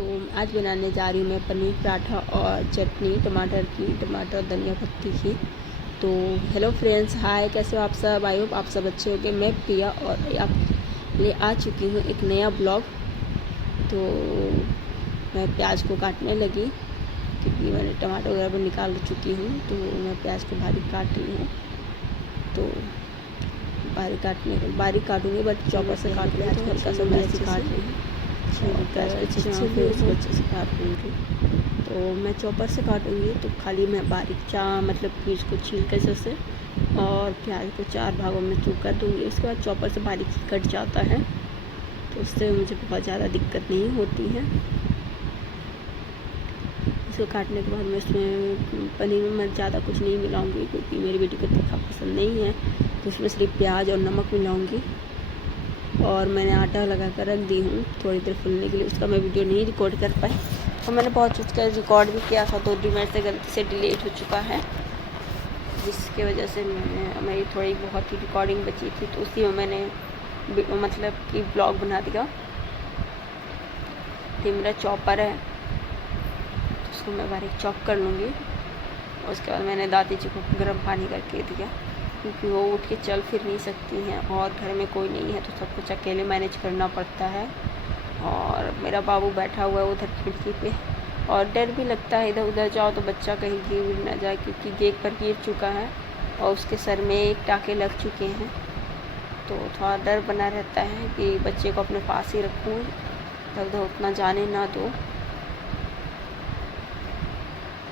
तो आज बनाने जा रही हूँ मैं पनीर पराठा और चटनी टमाटर धनिया पत्ती की। तो हेलो फ्रेंड्स, हाय, कैसे हो आप सब? आई होप आप सब अच्छे होंगे। मैं प्रिया और आप ले आ चुकी हूँ एक नया ब्लॉग। तो मैं प्याज को काटने लगी क्योंकि मैंने टमाटर वगैरह भी निकाल चुकी हूँ। तो मैं प्याज को बारीक काट रही हूँ। तो बारीक काटूँगी, बट चॉपर से काट रही हूँ तो हल्का सा मैं अच्छे काट रही हूँ। फिर उसको अच्छे से काट लूँगी। तो मैं चॉपर से काटूँगी तो खाली मैं बारीक मतलब कि इसको छील के जैसे और प्याज को 4 भागों में चूर कर दूँगी। उसके बाद चॉपर से बारीक ही कट जाता है, तो उससे मुझे बहुत ज़्यादा दिक्कत नहीं होती है। इसको काटने के बाद मैं इसमें पनीर में मैं ज़्यादा कुछ नहीं मिलाऊंगी क्योंकि मेरी बेटी को तीखा पसंद नहीं है। तो उसमें सिर्फ प्याज और नमक मिलाऊंगी। और मैंने आटा लगा कर रख दी हूँ थोड़ी देर फूलने के लिए। उसका मैं वीडियो नहीं रिकॉर्ड कर पाई और मैंने बहुत कुछ का रिकॉर्ड भी किया था, तो मेरे से गलती से डिलीट हो चुका है, जिसकी वजह से मेरी थोड़ी बहुत ही रिकॉर्डिंग बची थी। तो उसी में मैंने मतलब कि ब्लॉग बना दिया। तो मेरा चॉपर है तो उसको मैं बारीक चॉप कर लूँगी। उसके बाद मैंने दादी जी को गर्म पानी करके दिया क्योंकि वो उठ के चल फिर नहीं सकती हैं और घर में कोई नहीं है तो सब कुछ अकेले मैनेज करना पड़ता है। और मेरा बाबू बैठा हुआ है उधर खिड़की पे और डर भी लगता है, इधर उधर जाओ तो बच्चा कहीं गिर ना जाए क्योंकि गेट पर गिर चुका है और उसके सर में 1 टाँके लग चुके हैं। तो थोड़ा डर बना रहता है कि बच्चे को अपने पास ही रखूँ, इधर उधर उतना जाने ना दो।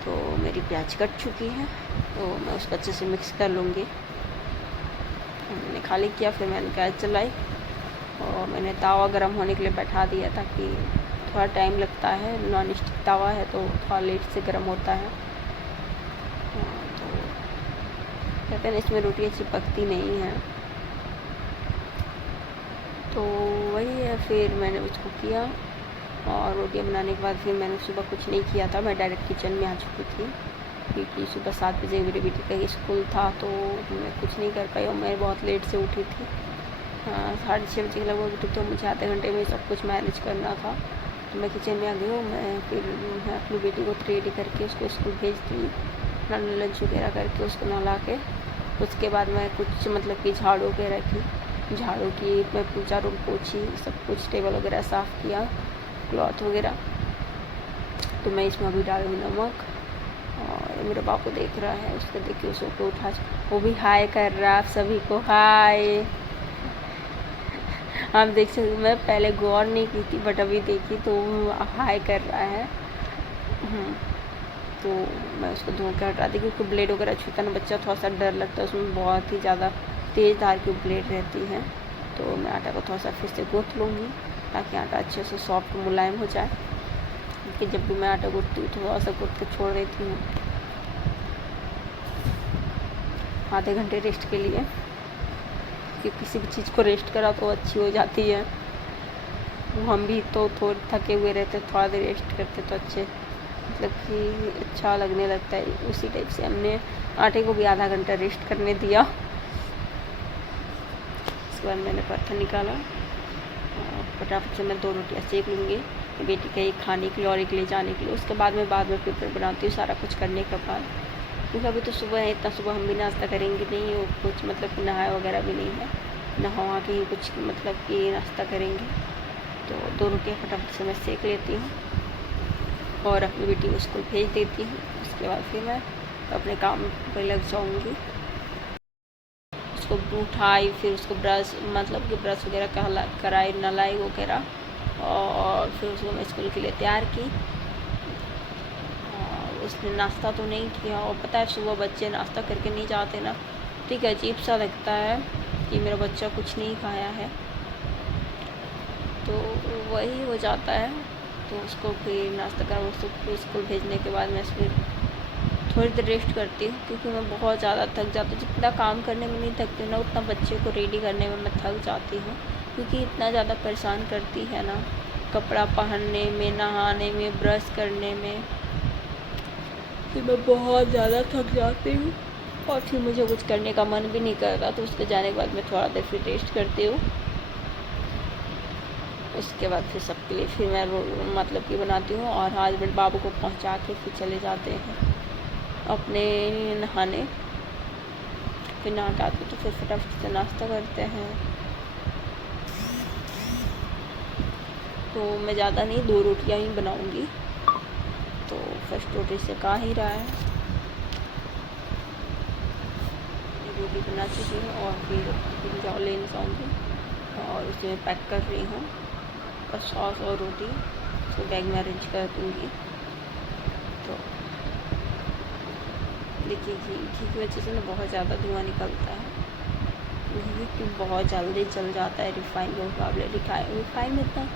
तो मेरी प्याज कट चुकी है तो मैं उसको अच्छे से मिक्स कर लूँगी। मैंने खाली किया, फिर मैंने गैस जलाई और मैंने तावा गर्म होने के लिए बैठा दिया ताकि थोड़ा टाइम लगता है। नॉन स्टिक तावा है तो थोड़ा लेट से गर्म होता है। तो कहते हैं इसमें रोटी अच्छी पकती नहीं है, तो वही है। फिर मैंने उसको किया और रोटियाँ बनाने के बाद फिर मैंने सुबह कुछ नहीं किया था। मैं डायरेक्ट किचन में आ चुकी थी क्योंकि सुबह 7 बजे मेरी बेटी का स्कूल था, तो मैं कुछ नहीं कर पाई और मैं बहुत लेट से उठी थी। 6:30 बजे के लगभग उठी, तो मुझे आधे घंटे में सब कुछ मैनेज करना था। तो मैं किचन में आ गई हूँ। मैं अपनी बेटी को रेडी करके उसको स्कूल भेज दी, लंच वगैरह करके उसको नहला के। उसके बाद मैं कुछ मतलब कि झाड़ू वगैरह की मैं पूजा रूम पोछी, सब कुछ टेबल वगैरह साफ़ किया, क्लॉथ वगैरह। तो मैं इसमें अभी डालूँ नमक। और मेरा बापू देख रहा है, उसको देख के उसको उठा, वो भी हाय कर रहा है आप सभी को, हाय। आप देख सकते, मैं पहले गौर नहीं की थी बट अभी देखी तो हाय कर रहा है। तो मैं उसको धो के हटा दी क्योंकि ब्लेड वगैरह छूता ना बच्चा, थोड़ा सा डर लगता है, उसमें बहुत ही ज़्यादा तेज़ धार की ब्लेड रहती है। तो मैं आटा को थोड़ा सा फिर से गूँथ लूँगी ताकि आटा अच्छे से सॉफ्ट मुलायम हो जाए। क्योंकि जब भी मैं आटा गूँथती हूँ थोड़ा सा गूँथ के छोड़ देती हूँ आधे घंटे रेस्ट के लिए, कि किसी भी चीज़ को रेस्ट करा तो अच्छी हो जाती है। हम भी तो थोड़े थके हुए रहते, थोड़ा देर रेस्ट करते तो अच्छे मतलब कि अच्छा लगने लगता है। उसी टाइप से हमने आटे को भी आधा घंटा रेस्ट करने दिया। उसके बाद मैंने पत्थर निकाला और फटाफट से मैं 2 रोटियाँ सेक लूँगी, बेटी का एक खाने के लिए और एक ले जाने के लिए। उसके बाद में प्रिपेयर बनाती हूँ सारा कुछ करने के बाद, क्योंकि अभी तो सुबह है, इतना सुबह हम भी नाश्ता करेंगे नहीं और कुछ मतलब कि नहाए वगैरह भी नहीं है, नहा के ही कुछ मतलब कि नाश्ता करेंगे। तो 2 रोटियाँ फटाफट से मैं सेक लेती हूँ और अपनी बेटी को स्कूल भेज देती हूँ। उसके बाद फिर मैं अपने काम पर लग जाऊँगी। उसको उठाई, फिर उसको ब्रश मतलब कि ब्रश वगैरह कराई, नलाई वगैरह, और फिर उसको मैं स्कूल के लिए तैयार की। उसने नाश्ता तो नहीं किया और पता है सुबह बच्चे नाश्ता करके नहीं जाते ना, ठीक है, अजीब सा लगता है कि मेरा बच्चा कुछ नहीं खाया है, तो वही हो जाता है। तो उसको फिर नाश्ता करा, उसको स्कूल भेजने के बाद मैं फिर थोड़ी देर रेस्ट करती हूँ क्योंकि मैं बहुत ज़्यादा थक जाती हूँ। जितना काम करने में नहीं थकती ना, उतना बच्चे को रेडी करने में मैं थक जाती हूँ क्योंकि इतना ज़्यादा परेशान करती है ना, कपड़ा पहनने में, नहाने में, ब्रश करने में, फिर मैं बहुत ज़्यादा थक जाती हूँ और फिर मुझे कुछ करने का मन भी नहीं करता। तो उसके जाने के बाद मैं थोड़ा देर फिर रेस्ट करती हूँ। उसके बाद फिर सबके लिए फिर मैं मतलब कि बनाती हूँ, और हस्बैंड बाबू को पहुँचा के फिर चले जाते हैं अपने नहाने। फिर नहा आते तो फिर फटाफट से नाश्ता करते हैं। तो मैं ज़्यादा नहीं, 2 रोटियाँ ही बनाऊँगी। तो फर्स्ट रोटी से का ही रहा है, रोटी बना चुकी हूँ और फिर जाओ लेने जाऊँगी और उसमें पैक कर रही हूँ और सॉस और रोटी तो बैग में अरेंज कर दूँगी। तो देखिए घी की वजह से ना बहुत ज़्यादा धुआं निकलता है, घी तो बहुत जल्दी जल जाता है रिफाइन के मुकाबले। रिफाइन में इतना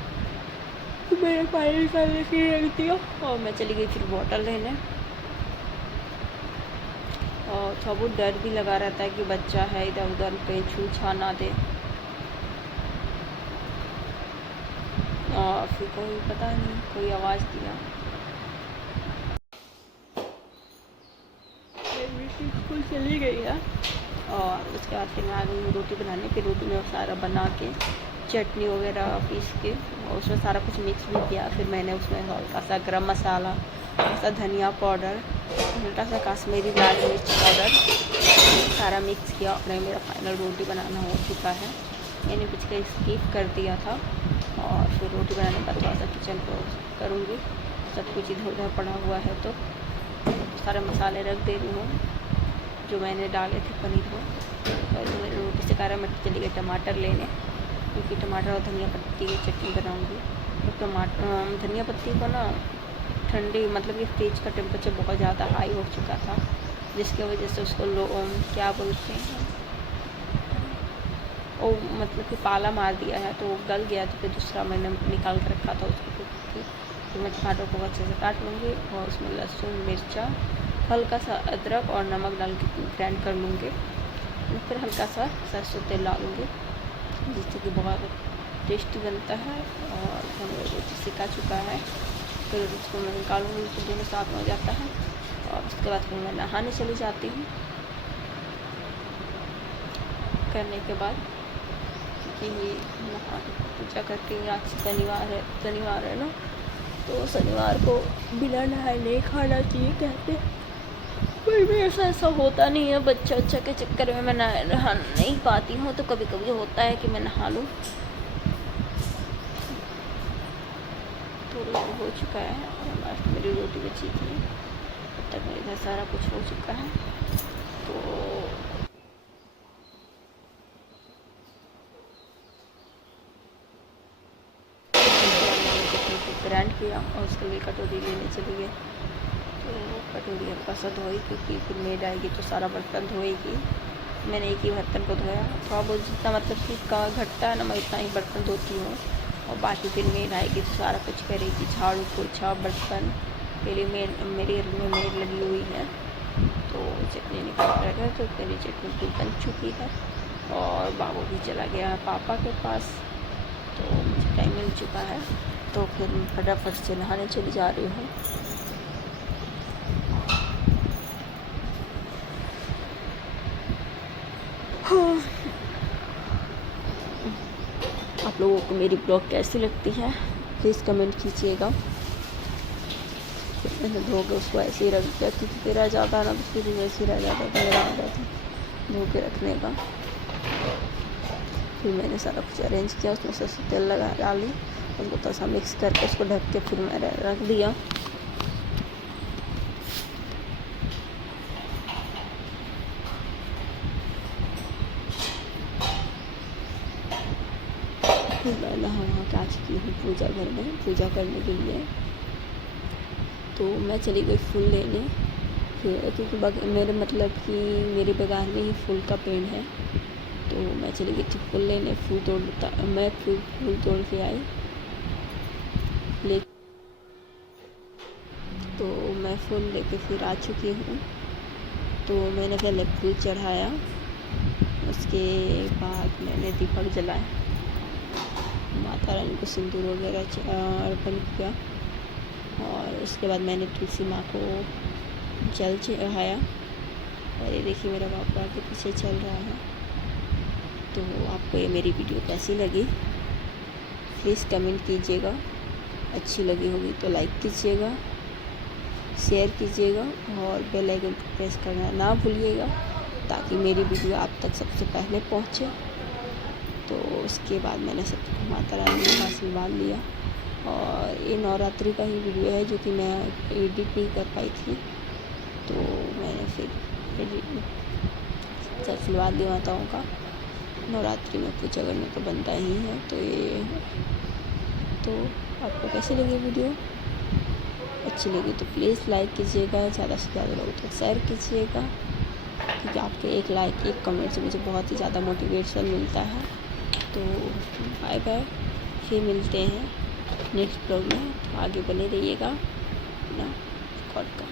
तो मैंने पानी निकालने के लिए रख दिया और मैं चली गई फिर बॉटल लेने। और थोड़ा बहुत डर भी लगा रहता है कि बच्चा है, इधर उधर कहीं छू छा ना दे, और फिर कोई पता नहीं कोई आवाज़ दिया। स्कूल चली गई है और उसके बाद फिर मैं आ गई रोटी बनाने। फिर रोटी में सारा बना के चटनी वगैरह पीस के और उसमें सारा कुछ मिक्स भी किया। फिर मैंने उसमें हल्का सा गरम मसाला, हल्का सा धनिया पाउडर, हल्का सा कश्मीरी लाल मिर्च पाउडर सारा मिक्स किया और मेरा फाइनल रोटी बनाना हो चुका है। मैंने कुछ का स्किप कर दिया था और फिर रोटी बनाने का थोड़ा सा किचन को करूँगी। सब कुछ इधर उधर पड़ा हुआ है तो सारे मसाले रख दे रही हूँ जो मैंने डाले थे पनीर में। और जो मेरी रोटी से कारा मैं चली गई टमाटर लेने, क्योंकि टमाटर और धनिया पत्ती की चटनी बनाऊँगी। तो टमाटर धनिया पत्ती को ना ठंडी मतलब कि फ्रिज का टेम्परेचर बहुत ज़्यादा हाई हो चुका था, जिसकी वजह से उसको क्या बोलते हैं वो मतलब कि पाला मार दिया है तो वो गल गया। तो फिर दूसरा मैंने निकाल कर रखा था उसको। तो मैं टमाटर को अच्छे से काट लूँगी और उसमें लहसुन, मिर्चा, हल्का सा अदरक और नमक डाल के ग्राइंड कर लूँगी। फिर हल्का सा सरसों तेल डालूँगी जिससे कि बहुत टेस्टी बनता है। और हमें रोटी सिका चुका है, फिर उसको मैं निकालूँगी तो दोनों साथ में हो जाता है। और उसके बाद फिर मैं नहाने चली जाती हूँ। करने के बाद कि नहा पूजा करती हूँ। आज शनिवार है ना, तो शनिवार को बिना नहाए नहीं खाना चाहिए कहते। पर भी ऐसा होता नहीं है, बच्चा के चक्कर में मैं नहा नहीं पाती हूँ। तो कभी कभी होता है कि मैं नहा लूँ। तो हो चुका है और लास्ट मेरी रोटी बची थी, तब तक मेरे इधर सारा कुछ हो चुका है। तो ग्राइंड किया और उसके लिए कटोरी लेने चली गई। तो कटोरी हल्का सा धोई क्योंकि फिर मेड आएगी तो सारा बर्तन धोएगी। मैंने एक ही बर्तन को धोया, थोड़ा बहुत जितना मतलब कि का घटता है ना मैं उतना ही बर्तन धोती हूँ। और बाकी फिर मेड आएगी तो सारा कुछ करेगी, झाड़ू पोछा बर्तन के लिए मेरे घर में मेड लगी हुई है। तो चटनी निकाल कर गए तो मेरी चटनी बन चुकी है और बाबू भी चला गया है पापा के पास। तो मुझे टाइम मिल चुका है तो फिर फटाफट से नहाने चली जा रही हूँ। हाँ। आप लोगों को मेरी ब्लॉग कैसी लगती है प्लीज़ कमेंट कीजिएगा। मैंने धो के उसको ऐसे ही रख दिया क्योंकि तेरा ज़्यादा ना तो फिर वैसे ही रह जाता था, मेरा आ जाता धो के रखने का। फिर मैंने सारा कुछ अरेंज किया, उसमें सरसों तेल लगा डाली, उसको थोड़ा सा मिक्स करके उसको ढक के फिर मैंने रख दिया। फिर मैं नहा के आ चुकी हूँ पूजा घर में पूजा करने के लिए। तो मैं चली गई फूल लेने, फिर क्योंकि मेरे मतलब कि मेरे बागान में ही फूल का पेड़ है। तो मैं चली गई थी फूल लेने, मैं फूल तोड़ के आई ले। तो मैं फूल लेके फिर आ चुकी हूँ। तो मैंने पहले फूल चढ़ाया, उसके बाद मैंने दीपक जलाया, माता रानी को सिंदूर वगैरह अर्पण किया। और उसके बाद मैंने तुलसी माँ को जल चढ़ाया। और ये देखिए मेरा बाबू आगे पीछे चल रहा है। तो आपको ये मेरी वीडियो कैसी लगी प्लीज़ कमेंट कीजिएगा, अच्छी लगी होगी तो लाइक कीजिएगा, शेयर कीजिएगा और बेल आइकन को प्रेस करना ना भूलिएगा ताकि मेरी वीडियो आप तक सबसे पहले पहुंचे। तो उसके बाद मैंने सबको माता रानी का आशीर्वाद लिया और ये नवरात्रि का ही वीडियो है जो कि मैं एडिट नहीं कर पाई थी, तो मैंने फिर आशीर्वाद लिया माताओं का। नवरात्रि में पूजा करना तो बनता ही है। तो आपको कैसी लगी वीडियो? अच्छी लगी तो प्लीज़ लाइक कीजिएगा, ज़्यादा से ज़्यादा लोगों तक शेयर कीजिएगा, क्योंकि आपके एक लाइक एक कमेंट से मुझे बहुत ही ज़्यादा मोटिवेशन मिलता है। तो बाय बाय, फिर मिलते हैं नेक्स्ट ब्लॉग में। तो आगे बने रहिएगा ना रिकॉर्ड का।